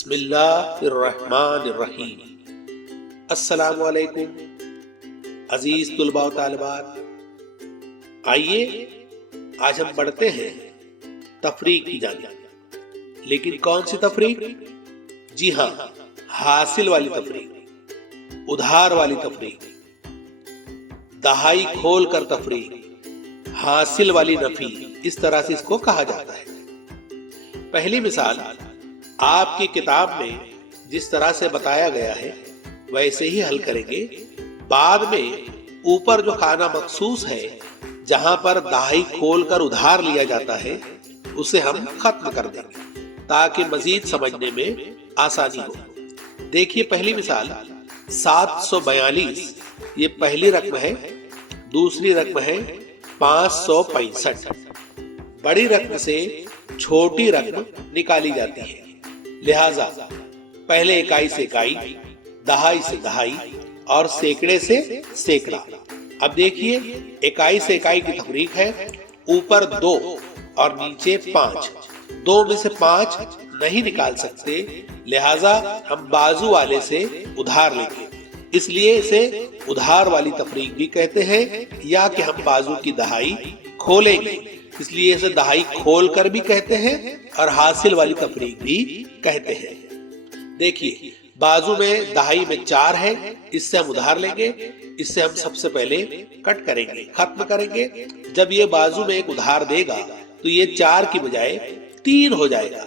बिस्मिल्लाहिर्रहमानिर्रहीम। अस्सलामु अलैकुम अजीज तुलबा व तालिबात। आइए आज हम बढ़ते हैं तफरीक की जानिब। लेकिन कौन सी तफरीक? जी हाँ, हासिल वाली तफरीक, उधार वाली तफरीक, दहाई खोल कर तफरीक, हासिल वाली नफी, इस तरह से इसको कहा जाता है। पहली मिसाल, आपकी किताब में जिस तरह से बताया गया है वैसे ही हल करेंगे। बाद में ऊपर जो खाना मखसूस है जहां पर दहाई खोलकर उधार लिया जाता है उसे हम खत्म कर देंगे ताकि मजीद समझने में आसानी हो। देखिए पहली मिसाल 742, ये पहली रकम है। दूसरी रकम है 565। बड़ी रकम से छोटी रकम निकाली जाती है, लिहाजा पहले इकाई से इकाई, दहाई से दहाई और सैकड़े से सैकड़ा। अब देखिए इकाई से इकाई की तफरीक है, ऊपर 2 और नीचे 5। 2 में से 5 नहीं निकाल सकते, लिहाजा हम बाजू वाले से उधार लेंगे, इसलिए इसे उधार वाली तफरीक भी कहते हैं। या कि हम बाजू की दहाई खोलेंगे, इसलिए इसे दहाई खोलकर भी कहते हैं और हासिल वाली तफरीक भी कहते हैं। देखिए बाजू में दहाई में 4 है, इससे हम उधार लेंगे। इससे हम सबसे पहले कट करेंगे, खत्म करेंगे। जब ये बाजू में एक उधार देगा तो ये 4 की बजाय 3 हो जाएगा।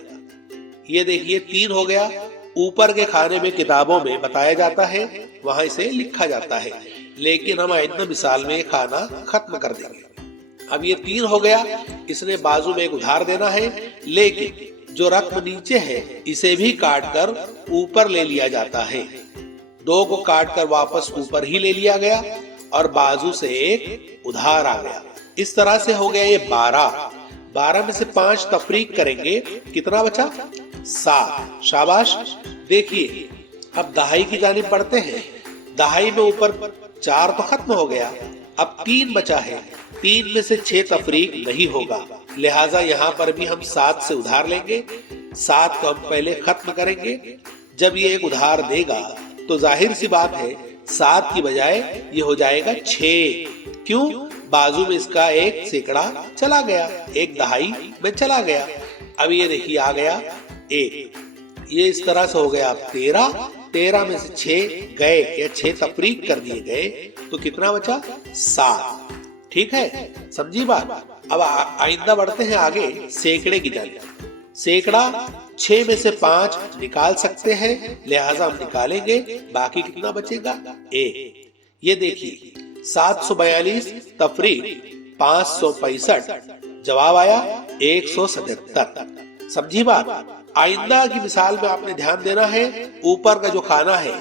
ये देखिए 3 हो गया। ऊपर के खाने में किताबों में बताया जाता है, वहां इसे लिखा जाता है, लेकिन हम आइंदा मिसाल में खाना खत्म कर देंगे। अब ये 3 हो गया, इसने बाजू में एक उधार देना है, लेकिन जो रकम नीचे है इसे भी काट कर ऊपर ले लिया जाता है। 2 को काट कर वापस ऊपर ही ले लिया गया और बाजू से एक उधार आ गया। इस तरह से हो गया ये 12। 12 में से 5 तफरीक करेंगे, कितना बचा? 7। शाबाश। देखिए अब दहाई की जानिब बढ़ते हैं। दहाई में ऊपर 4 तो खत्म हो गया, अब 3 बचा है। 3 में से 6 तफरीक नहीं होगा, लिहाजा यहाँ पर भी हम 7 से उधार लेंगे। 7 को हम पहले खत्म करेंगे। जब ये एक उधार देगा तो जाहिर सी बात है 7 की बजाय ये हो जाएगा 6। क्यों? बाजू में इसका एक सैकड़ा चला गया, एक दहाई में चला गया। अब ये देखिए आ गया 1। ये इस तरह से हो गया 13। 13 में से 6 गए या 6 तफरीक कर दिए गए तो कितना बचा? 7। ठीक है, समझी बात। अब आइंदा बढ़ते हैं आगे सैकड़े की जानिब। सैकड़ा 6 में से 5 निकाल सकते हैं, लिहाजा हम निकालेंगे। बाकी कितना बचेगा? 1। ये देखिए 742 तफरीक 565, जवाब आया 177। समझी बात। आइंदा की मिसाल में आपने ध्यान देना है, ऊपर का जो खाना है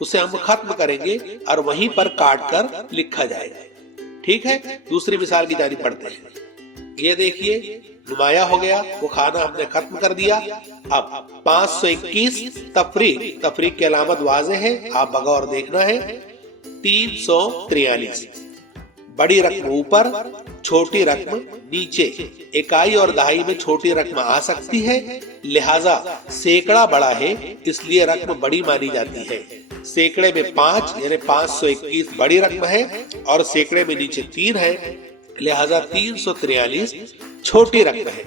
उसे हम खत्म करेंगे और वहीं पर काट कर लिखा जाएगा। ठीक है, दूसरी मिसाल की जानिब पढ़ते हैं। ये देखिए नुमाया हो गया, वो खाना हमने खत्म कर दिया। अब 521 तफरीक, तफरीक की अलामत वाज़े है, आप बगौर देखना है। 343, बड़ी रकम ऊपर, छोटी रकम नीचे। इकाई और दहाई में छोटी रकम आ सकती है, लिहाजा सैकड़ा बड़ा है इसलिए रकम बड़ी मानी जाती है। सैकड़े में 5 यानी 521 बड़ी रकम है और सैकड़े में नीचे 3 है, लिहाजा 343 छोटी रकम है।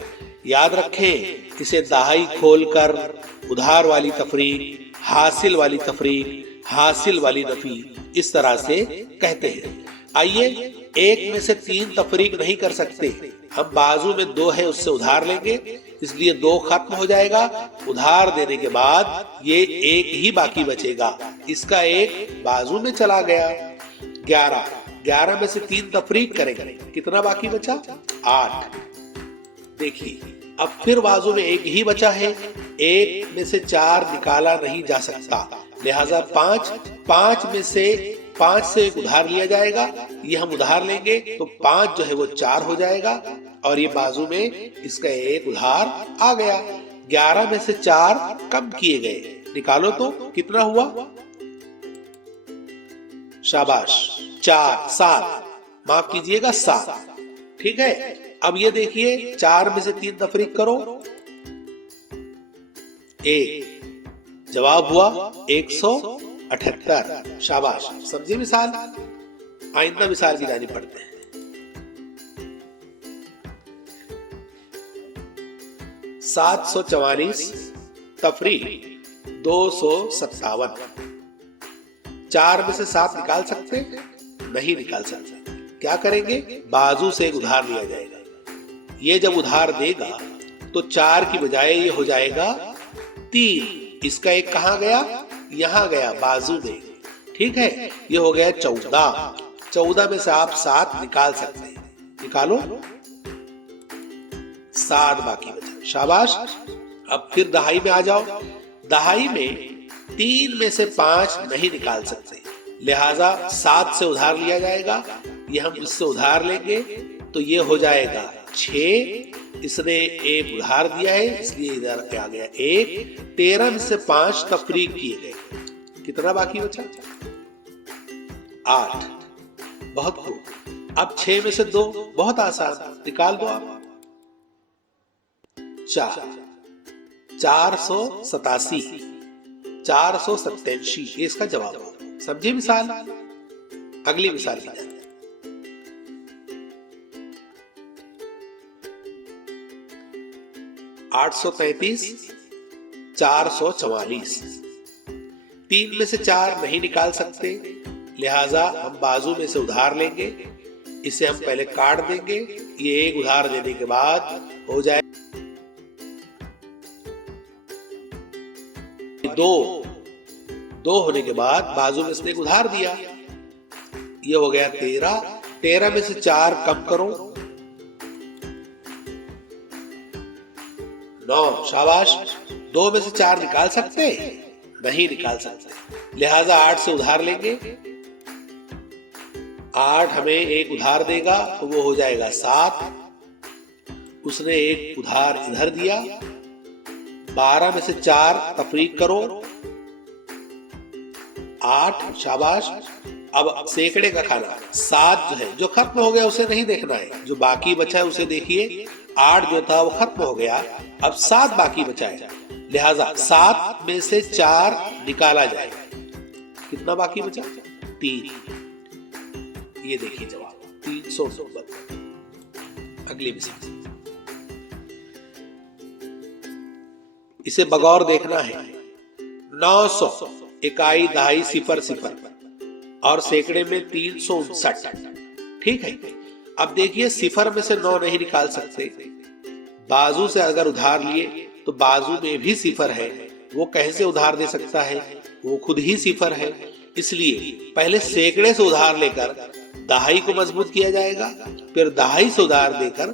याद रखें, इसे दहाई खोलकर उधार वाली तफरीक, हासिल वाली तफरीक, हासिल वाली नफी, इस तरह से कहते हैं। आइए 1 में से 3 तफरीक नहीं कर सकते, हम बाजू में 2 है उससे उधार लेंगे, इसलिए 2 खत्म हो जाएगा। उधार देने के बाद ये 1 ही बाकी बचेगा, इसका 1 बाजू में चला गया। 11। 11 में से 3 तफरीक करेंगे, कितना बाकी बचा? 8। देखिए अब फिर बाजू में 1 ही बचा है। 1 में से 4 निकाला नहीं जा सकता, लिहाजा 5 में से 5 से एक उधार लिया जाएगा। ये हम उधार लेंगे तो 5 जो है वो 4 हो जाएगा और ये बाजू में इसका एक उधार आ गया। 11 में से 4 कम किए गए, निकालो तो कितना हुआ? शाबाश, 4, 7, माफ कीजिएगा 7। ठीक है, अब ये देखिए 4 में से 3 तफरीक करो, 1, जवाब हुआ 178। शाबाश, समझी मिसाल। आइंदा मिसाल की जानी पड़ते हैं। 744 तफरीक 257। 4 में से 7 निकाल सकते? नहीं निकाल सकते। क्या करेंगे? बाजू से एक उधार लिया जाएगा। ये जब उधार देगा तो 4 की बजाय ये हो जाएगा 3। इसका एक कहां गया? यहां गया, बाजू में। ठीक है, ये हो गया 14। 14 में से आप 7 निकाल सकते हैं। निकालो, 7 बाकी बचा। शाबाश। अब फिर दहाई में आ जाओ। दहाई में 3 में से 5 नहीं निकाल सकते, लिहाजा 7 से उधार लिया जाएगा। ये हम इससे उधार लेंगे तो ये हो जाएगा 6। इसने एक उधार दिया है इसलिए इधर आ गया 1। 13 में से 5 तफरीक किए गए। कितना बाकी बचा? 8। बहुत खूब। अब 6 में से 2, बहुत आसान, निकाल दो आप। 4। 487। 487 ये इसका जवाब होगा। समझे मिसाल? अगली मिसाल की जाए। 833 444। 3 में से 4 नहीं निकाल सकते, लिहाजा हम बाजू में से उधार लेंगे। इसे हम पहले काट देंगे। ये एक उधार देने के बाद हो जाए 2 होने के बाद बाजू में इसने एक उधार दिया, ये हो गया 13। 13 में से 4 कम करो, 9। शाबाश। 2 में से 4 निकाल सकते? नहीं निकाल सकते, लिहाजा 8 से उधार लेंगे। 8 हमें एक उधार देगा तो वो हो जाएगा 7। उसने एक उधार इधर दिया। 12 में से 4 तफरीक करो, 8। शाबाश। अब सैकड़े का खाना 7 जो है, जो खत्म हो गया उसे नहीं देखना है, जो बाकी बचा है उसे देखिए। 8 जो था वो खत्म हो गया, अब 7 बाकी बचा है, लिहाजा 7 में से 4 निकाला जाएगा। कितना बाकी बचा? 3। ये देखिए जवाब 390। अगली मिसाल, इसे बगौर देखना है। 900 इकाई दहाई 0 और सैकड़े में 359। ठीक है, अब देखिए 0 में से 9 नहीं निकाल सकते। बाजू से अगर उधार लिए तो बाजू में भी 0 है, वो कैसे उधार दे सकता है? वो खुद ही 0 है। इसलिए पहले सैकड़े से उधार लेकर दहाई को मजबूत किया जाएगा, फिर दहाई से उधार देकर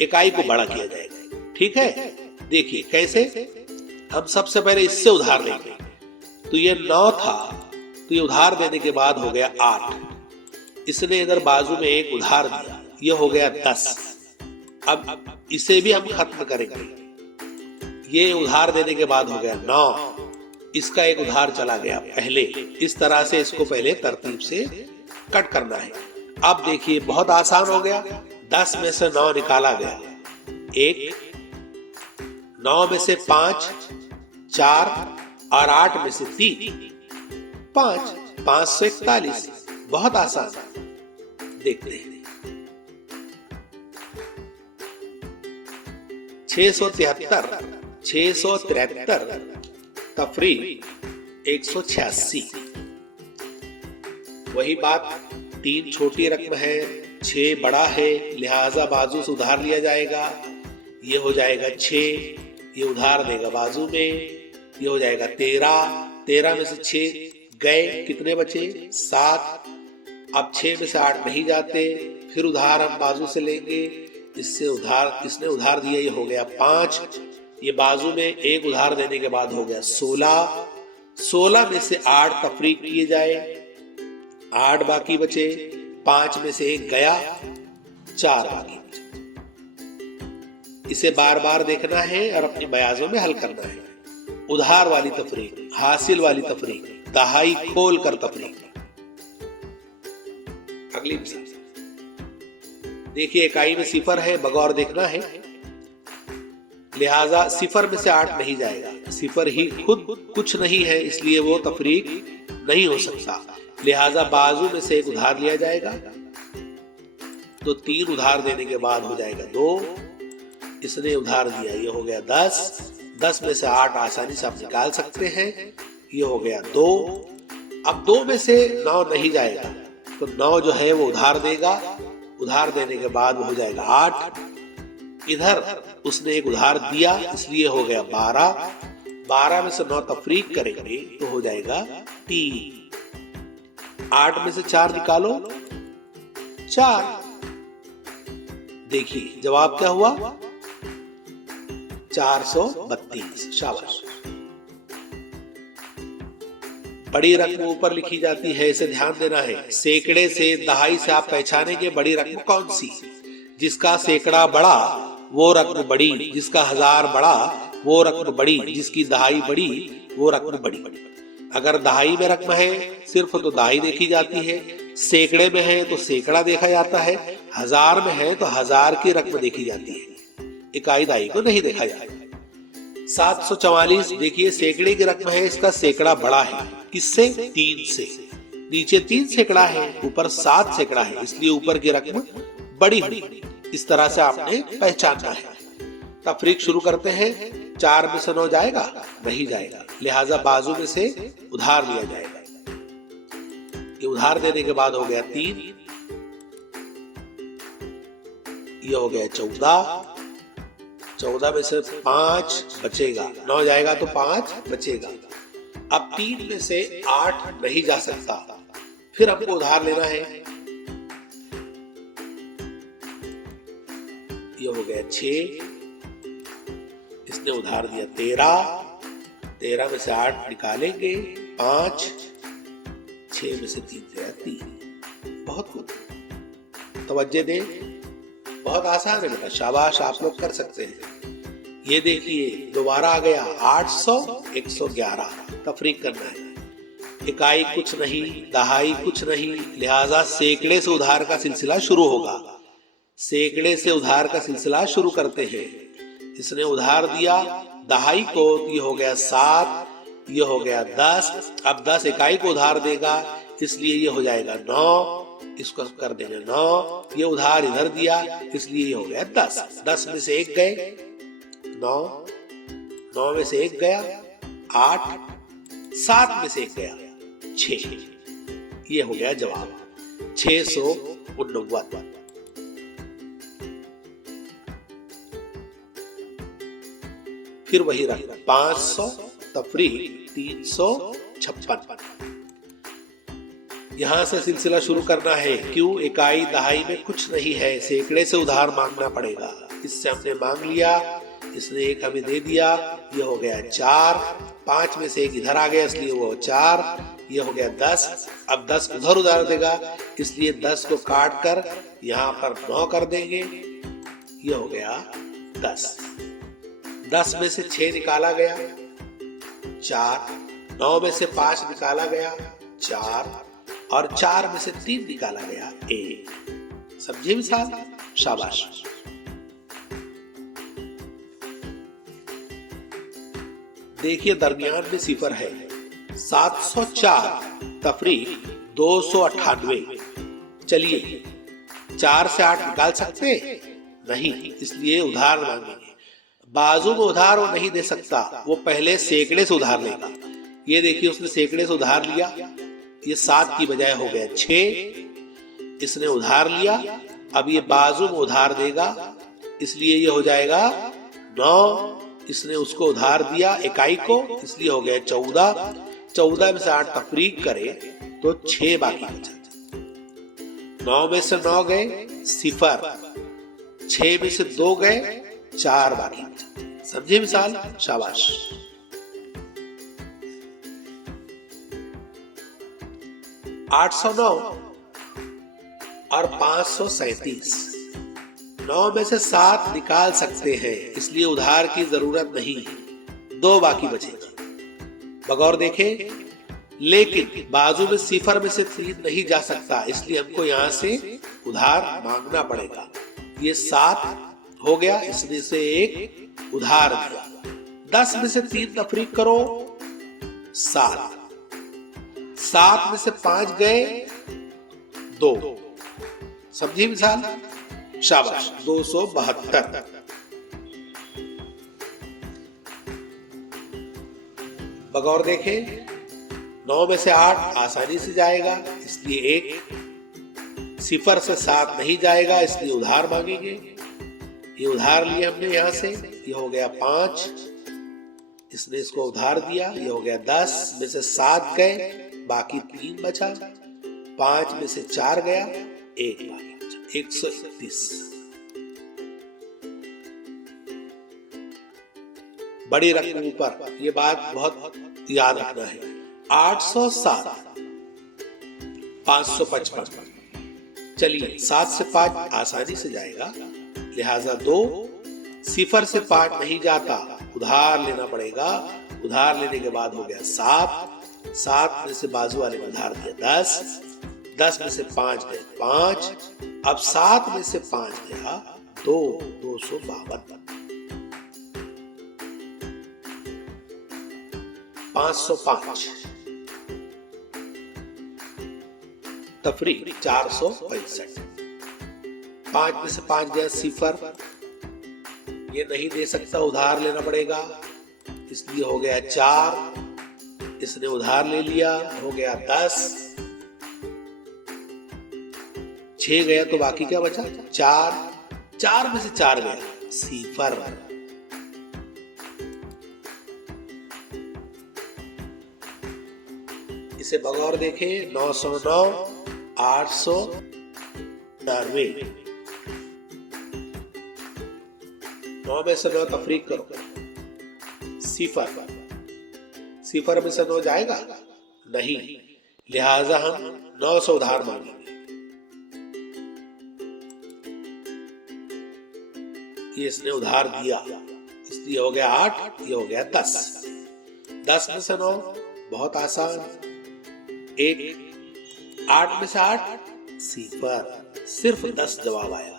इकाई को बड़ा किया जाएगा। ठीक है, देखिए कैसे। हम सबसे पहले इससे उधार लेंगे, तो ये 9 था, तो ये उधार देने के बाद हो गया 8। इसने इधर बाजू में एक उधार दिया, ये हो गया 10। अब इसे भी हम खत्म करेंगे। ये उधार देने के बाद हो गया 9। इसका एक उधार चला गया पहले। इस तरह से इसको पहले तरतीब से कट करना है। अब देखिए बहुत आसान हो गया। 10 में से 9 निकाला गया, 1। 9 में से 5, 4 और 8 में से 3, 5। 541। बहुत आसान, देखते हैं। 673 तफरीक 186। वही बात, 3 छोटी रकम है, 6 बड़ा है, लिहाजा बाजू से उधार लिया जाएगा। ये हो जाएगा 6, ये उधार देगा बाजू में, ये हो जाएगा 13। 13 में से 6 गए, कितने बचे? 7। अब 6 में से 8 नहीं जाते, फिर उधार हम बाजू से लेंगे। इससे उधार, इसने उधार दिया, ये हो गया 5। ये बाजू में एक उधार देने के बाद हो गया 16। 16 में से 8 तफरीक किए जाए, 8 बाकी बचे। 5 में से 1 गया, 4 बाकी बचे। इसे बार बार देखना है और अपनी बयाजों में हल करना है। उधार वाली तफरीक, हासिल वाली तफरीक, दहाई खोल कर तफरीक। अगली मिसाल देखिए, इकाई में 0 है, बगौर देखना है, लिहाजा 0 में से 8 नहीं जाएगा। सिफर ही खुद कुछ नहीं है, इसलिए वो तफरीक नहीं हो सकता। लिहाजा बाजू में से एक उधार लिया जाएगा, तो 3 उधार देने के बाद हो जाएगा 2। इसने उधार दिया, ये हो गया 10। 10 में से 8 आसानी से आप निकाल सकते हैं, ये हो गया 2। अब 2 में से 9 नहीं जाएगा, तो 9 जो है वो उधार देगा, उधार देने के बाद वो हो जाएगा 8। इधर उसने एक उधार दिया, इसलिए हो गया 12। 12 में से 9 तफरीक करेंगे तो हो जाएगा 3। 8 में से 4 निकालो, 4। देखिए जवाब क्या हुआ, 432। शाबाश। बड़ी रकम ऊपर लिखी जाती है, इसे ध्यान देना है। सैकड़े से दहाई से आप पहचानेंगे बड़ी रकम कौन सी। जिसका सैकड़ा बड़ा वो रकम बड़ी, जिसका 1000 बड़ा वो रकम बड़ी, जिसकी दहाई बड़ी वो रकम बड़ी। अगर दहाई में रकम है सिर्फ तो दहाई देखी जाती है, सैकड़े में है तो सैकड़ा देखा जाता है, 1000 में है तो 1000 की रकम देखी जाती है, इकाई दहाई को नहीं देखा जाता। 744 देखिए सैकड़े की रकम है, इसका सैकड़ा बड़ा है, किससे, 3 से। नीचे 3 सैकड़ा है, ऊपर 7 सैकड़ा है, इसलिए ऊपर की रकम बड़ी हुई। इस तरह से आपने पहचानना है। तफरीक शुरू करते हैं। 4 में से 9 जाएगा, नहीं जाएगा, लिहाजा बाजू में से उधार लिया जाएगा। ये उधार देने के बाद हो गया 3, ये हो गया 14। 14 में से 5 बचेगा, 9 जाएगा तो 5 बचेगा। अब 3 में से 8 नहीं जा सकता, फिर हमको उधार लेना है। ये हो गया 6, इसने उधार दिया 13। 13 में से 8 निकालेंगे, 5। 6 में से 3 गया 3। बहुत कुछ तवज्जो दें, बहुत आसान है बेटा, शाबाश, आप लोग कर सकते हैं। ये देखिए दोबारा आ गया 800, 111। तफरीक करना है। इकाई कुछ नहीं, दहाई कुछ नहीं, लिहाजा सैकड़े से उधार का सिलसिला शुरू होगा। सैकड़े से उधार का सिलसिला शुरू करते हैं। इसने उधार दिया दहाई को, ये हो गया 7, ये हो गया 10। अब 10 इकाई को उधार देगा, इसलिए ये हो जाएगा 9। इसको कर देंगे 9। ये उधार इधर दिया, इसलिए ये हो गया 10। 10 में से 1 गए, 9। 9 में से 1 गया, 8। 7 में से 1 गया, 6। ये हो गया जवाब, 649। फिर वही रकम 500, तफरीक 356। यहां से सिलसिला शुरू करना है। क्यों, इकाई दहाई में कुछ नहीं है, सैकड़े से उधार मांगना पड़ेगा। इससे हमने मांग लिया, इसने 1 हमें दे दिया, ये हो गया 4। 5 में से 1 इधर आ गया, इसलिए वो 4। ये हो गया 10। अब 10 उधर उधार देगा, इसलिए 10 को काट कर यहाँ पर 9 कर देंगे, ये हो गया 10। 10 में से 6 निकाला गया, 4। 9 में से 5 निकाला गया, 4। और 4 में से 3 निकाला गया, 1। समझे मिसाल, शाबाश। देखिए दरमियान में सिफर है, 704 तफरीक 298। चलिए 4 से 8 निकाल सकते नहीं, इसलिए उधार मांगेंगे। बाजू में उधार वो नहीं दे सकता, वो पहले सैकड़े से उधार लेगा। ये देखिए उसने सैकड़े से उधार लिया, ये 7 की बजाय हो गया 6। इसने उधार लिया, अब ये बाजू में उधार देगा, इसलिए ये हो जाएगा 9। इसने उसको उधार दिया इकाई को, इसलिए हो गया 14। 14 में से 8 तफरीक करे तो 6 बाकी बचा। 9 में से 9 गए, सिफर। 6 में से 2 गए, 4 बाकी बचा। समझे मिसाल, शाबाश। आठ 809 और 537। 9 में से 7 निकाल सकते हैं, इसलिए उधार की जरूरत नहीं, 2 बाकी बचेगा बगौर देखे। लेकिन बाजू में सिफर में से 3 नहीं जा सकता, इसलिए हमको यहां से उधार मांगना पड़ेगा। ये 7 हो गया, इसमें से 1 उधार दिया, 10 में से 3 तफरीक करो 7, 7 में से 5 गए 2। समझी मिसाल? शाबाश, 272। बगौर देखें, 9 में से 8 आसानी से जाएगा, इसलिए 1। 0 से 7 नहीं जाएगा, इसलिए उधार मांगेंगे। ये उधार लिए हमने यहां से, ये हो गया 5, इसने इसको उधार दिया, ये हो गया 10 में से 7 गए, बाकी 3 बचा। 5 में से 4 गया, 1 बाकी बचा, 131। बड़ी रकम पर ये बात बहुत याद रखना है। 807, 555। चलिए, 7 से 5 आसानी से जाएगा, लिहाजा 2। 0 से 5 नहीं जाता, उधार लेना पड़ेगा। उधार लेने के बाद हो गया 7, 7 में से बाजू वाले ने उधार दिया 10, 10 में से 5 गए 5। अब 7 में से 5 गया 2, 252। 505 तफरीक 465। 5 में से 5 गया 0, ये नहीं दे सकता, उधार लेना पड़ेगा, इसलिए हो गया 4। इसने उधार ले लिया, हो गया 10। 6 गया तो बाकी क्या बचा? 4। 4 में से 4 गया 0। इसे बगौर देखें, 909, 899। 9 में से 9 तफरीक करो, 0। 0 में से 9 जाएगा नहीं, लिहाजा हम 9 से उधार मांगेंगे। ये इसने उधार दिया, इसलिए हो गया 8, ये हो गया 10। 10 में से 9 बहुत आसान, 1। 8 में से 8 0, सिर्फ 10 जवाब आया।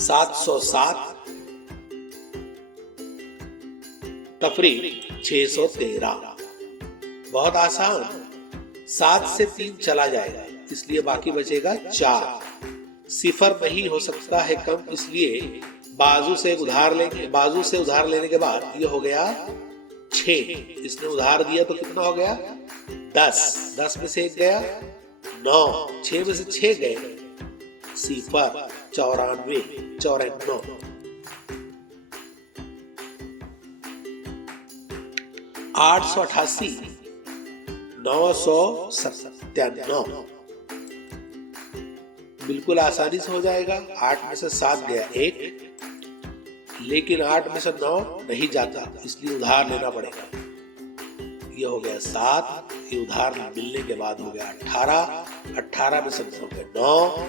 707 तफरीक 613। बहुत आसान, 7 से 3 चला जाएगा, इसलिए बाकी बचेगा 4। 0 नहीं हो सकता है कम, इसलिए बाजू से उधार लेंगे। बाजू से उधार लेने के बाद ये हो गया 6। इसने उधार दिया तो कितना हो गया? 10। 10 में से 1 गया 9। 6 में से 6 गए 0, 94, 94। 888, 997। बिल्कुल आसानी से हो जाएगा। 8 में से 7 गया 1, लेकिन 8 में से 9 नहीं जाता, इसलिए उधार लेना पड़ेगा। ये हो गया 7, ये उधार मिलने के बाद हो गया 18। 18 में से हो गया 9।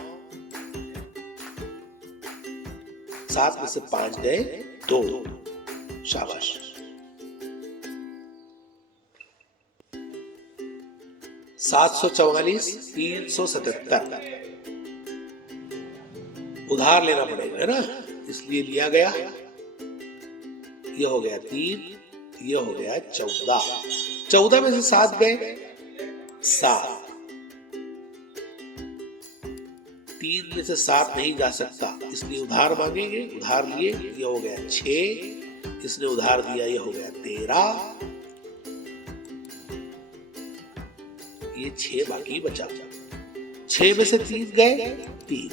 7 में से 5 गए 2। शाबाश। 744, 377। उधार लेना पड़ेगा, है ना, इसलिए लिया गया। ये हो गया 3, ये हो गया 14। 14 में से 7 गए 7। 3 में से 7 नहीं जा सकता, इसलिए उधार मांगेंगे। उधार लिए, ये हो गया 6। इसने उधार दिया, ये हो गया 13। ये 6 बाकी बचा। 6 में से 3 गए 3।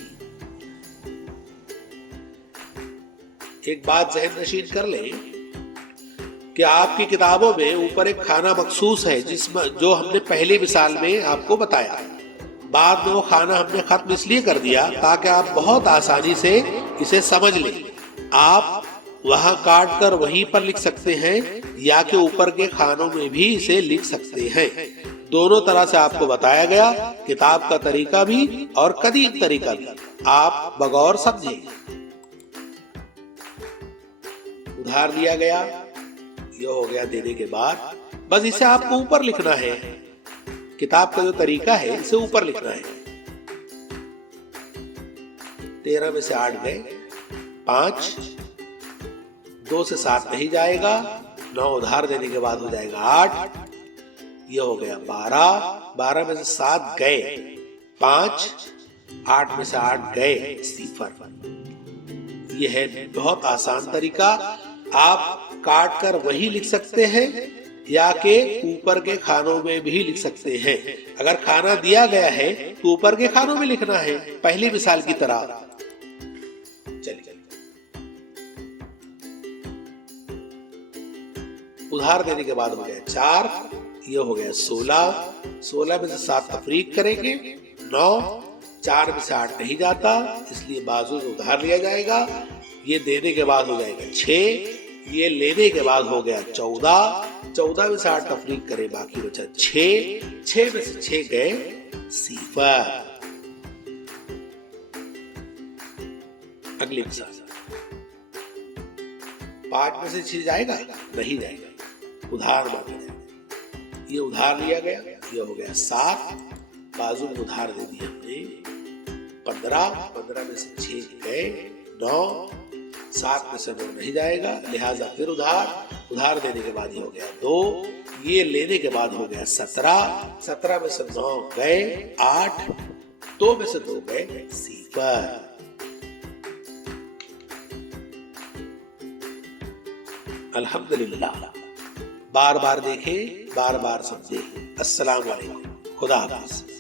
एक बात जहन नशीन कर लें कि आपकी किताबों में ऊपर एक खाना मखसूस है, जिसमें जो हमने पहली मिसाल में आपको बताया। बाद में वो खाना हमने खत्म इसलिए कर दिया ताकि आप बहुत आसानी से इसे समझ लें। आप वहां काट कर वहीं पर लिख सकते हैं, या कि ऊपर के खानों में भी इसे लिख सकते हैं। दोनों तरह से आपको बताया गया, किताब का तरीका भी और कदीम तरीका भी। आप बगौर समझें। उधार लिया गया, ये हो गया देने के बाद, बस इसे आपको ऊपर लिखना है। किताब का जो तरीका है, इसे ऊपर लिखना है। 13 में से 8 गए 5, 2 से 7 नहीं जाएगा, 9 उधार देने के बाद हो जाएगा 8, ये हो गया 12, 12 में से 7 गए 5, 8 में से 8 गए 0। यह है बहुत आसान तरीका। आप काट कर वही लिख सकते हैं या के ऊपर के खानों में भी लिख सकते हैं। अगर खाना दिया गया है तो ऊपर के खानों में लिखना है, पहली मिसाल की तरह। चलिए उधार देने के बाद हो गया 4, ये हो गया 16, 16 में से 7 तफरीक करेंगे 9, 4 में से 8 नहीं जाता इसलिए बाजू से उधार लिया जाएगा। ये देने के बाद हो जाएगा 6, ये लेने के बाद हो गया 14, 14 में से 8 तफरीक करें बाकी बचा 6, 6 में से 6 गए 0। अगली मिसाल 5 में से 6 जाएगा नहीं जाएगा, उधार मांगा जाएगा। ये उधार लिया गया, ये हो गया 7, बाजू में उधार दे दिया हमने 15, 15 में से 6 गए 9, 7 में से 9 नहीं जाएगा लिहाजा फिर उधार देने के बाद ये हो गया 2, ये लेने के बाद हो गया 17, 17 में से 9 गए 8, 2 में से 2 गए 0। अल्हम्दुलिल्लाह। बार बार देखें, बार बार समझें। अस्सलाम वालेकुम, खुदा हाफिज़।